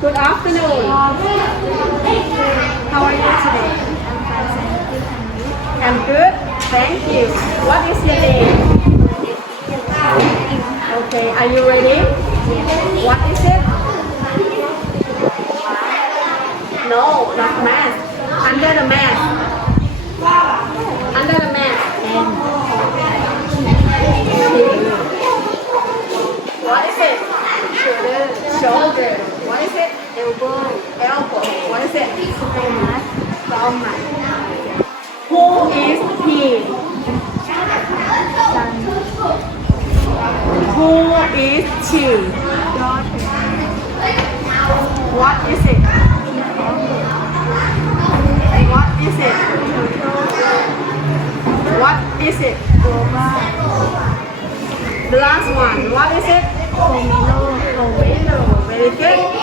Good afternoon. How are you today? I'm good. Thank you. What is your name? Okay, are you ready? What is it? No, not mask. Under the mask. Under the mask. What is it? Shoulder. Shoulder. Is it? Elbow. Elbow. What is it? Stomach. Stomach. Who is he? Who is she? What is it? What is it? What is it? The last one. What is it? Pomelo. Pomelo. Very good.